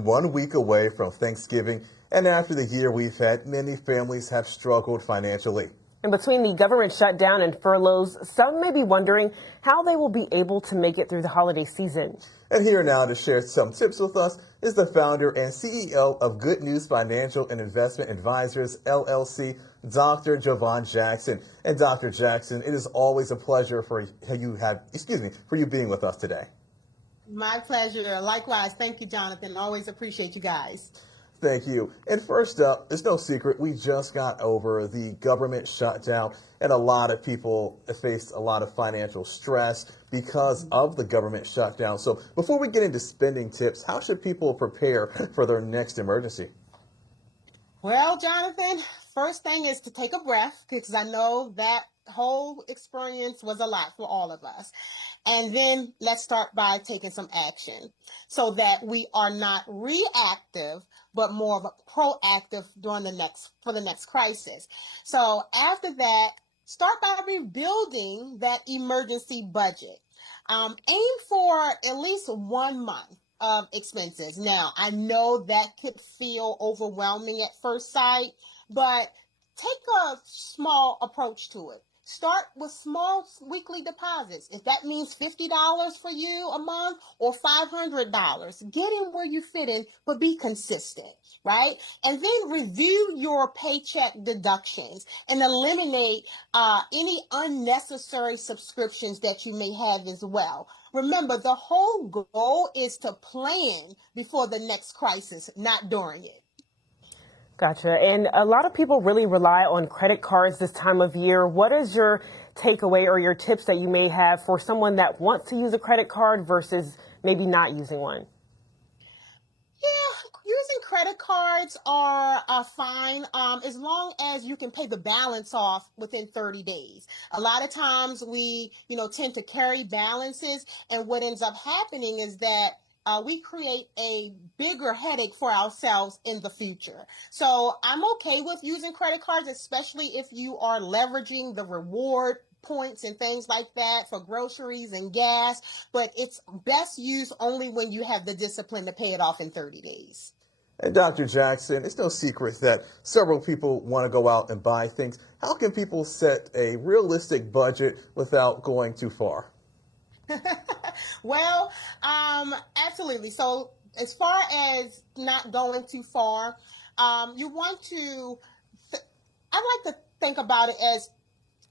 1 week away from Thanksgiving, and after the year we've had, many families have struggled financially. And between the government shutdown and furloughs, some may be wondering how they will be able to make it through the holiday season. And here now to share some tips with us is the founder and CEO of Good News Financial and Investment Advisors, LLC, Dr. Jovan Jackson. And Dr. Jackson, it is always a pleasure for you being with us today. My pleasure. Likewise. Thank you, Jonathan. Always appreciate you guys. Thank you. And first up, it's no secret, we just got over the government shutdown, and a lot of people faced a lot of financial stress because of the government shutdown. So before we get into spending tips, how should people prepare for their next emergency? Well, Jonathan, first thing is to take a breath, because I know that whole experience was a lot for all of us. And then let's start by taking some action so that we are not reactive, but more of a proactive for the next crisis. So after that, start by rebuilding that emergency budget. Aim for at least 1 month of expenses. Now, I know that could feel overwhelming at first sight, but take a small approach to it. Start with small weekly deposits. If that means $50 for you a month or $500, get in where you fit in, but be consistent, right? And then review your paycheck deductions and eliminate any unnecessary subscriptions that you may have as well. Remember, the whole goal is to plan before the next crisis, not during it. Gotcha. And a lot of people really rely on credit cards this time of year. What is your takeaway or your tips that you may have for someone that wants to use a credit card versus maybe not using one? Yeah, using credit cards are fine as long as you can pay the balance off within 30 days. A lot of times we, tend to carry balances, and what ends up happening is that we create a bigger headache for ourselves in the future. So I'm okay with using credit cards, especially if you are leveraging the reward points and things like that for groceries and gas, but it's best used only when you have the discipline to pay it off in 30 days. And Dr. Jackson, it's no secret that several people want to go out and buy things. How can people set a realistic budget without going too far? Well, absolutely. So as far as not going too far, you want to, I like to think about it as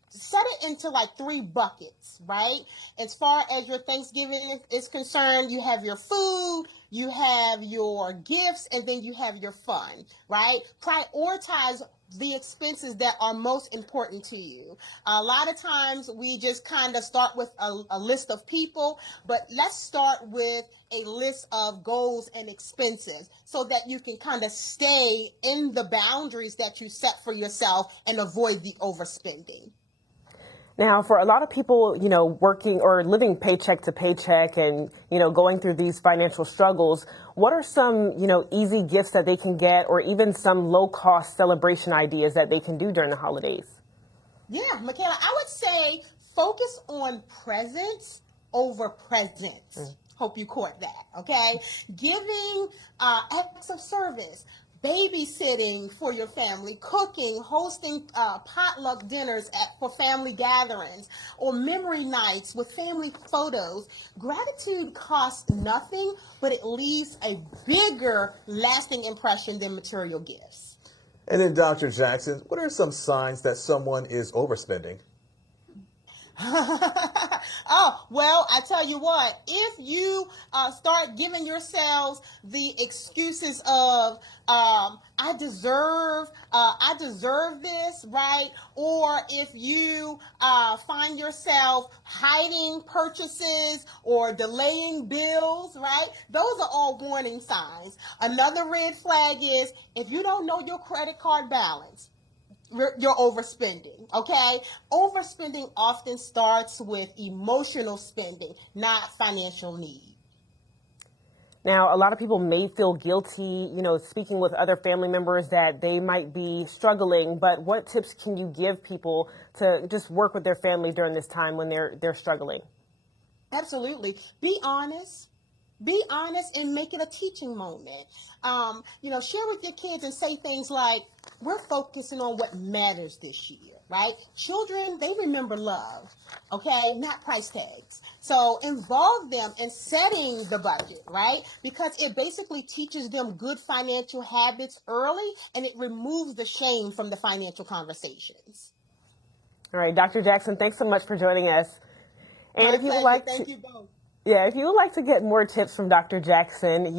set it into like 3 buckets, right? As far as your Thanksgiving is concerned, you have your food, you have your gifts, and then you have your fun, right? Prioritize the expenses that are most important to you. A lot of times we just kind of start with a list of people, but let's start with a list of goals and expenses so that you can kind of stay in the boundaries that you set for yourself and avoid the overspending. Now, for a lot of people, working or living paycheck to paycheck and, going through these financial struggles, what are some, easy gifts that they can get or even some low cost celebration ideas that they can do during the holidays? Yeah, Michaela, I would say focus on presents over presents. Hope you caught that, okay? Giving acts of service, babysitting for your family, cooking, hosting potluck dinners for family gatherings, or memory nights with family photos. Gratitude costs nothing, but it leaves a bigger lasting impression than material gifts. And then, Dr. Jackson, what are some signs that someone is overspending? Oh, well, I tell you what, if you start giving yourselves the excuses of, I deserve this, right? Or if you find yourself hiding purchases or delaying bills, right? Those are all warning signs. Another red flag is if you don't know your credit card balance, you're overspending, okay? Overspending often starts with emotional spending, not financial need. Now, a lot of people may feel guilty, speaking with other family members that they might be struggling, but what tips can you give people to just work with their family during this time when they're struggling? Absolutely. Be honest. Be honest and make it a teaching moment. Share with your kids and say things like, we're focusing on what matters this year, right? Children, they remember love, okay, not price tags. So involve them in setting the budget, right? Because it basically teaches them good financial habits early, and it removes the shame from the financial conversations. All right, Dr. Jackson, thanks so much for joining us. And My if you would pleasure. like Thank to, you both. yeah, if you would like to get more tips from Dr. Jackson, you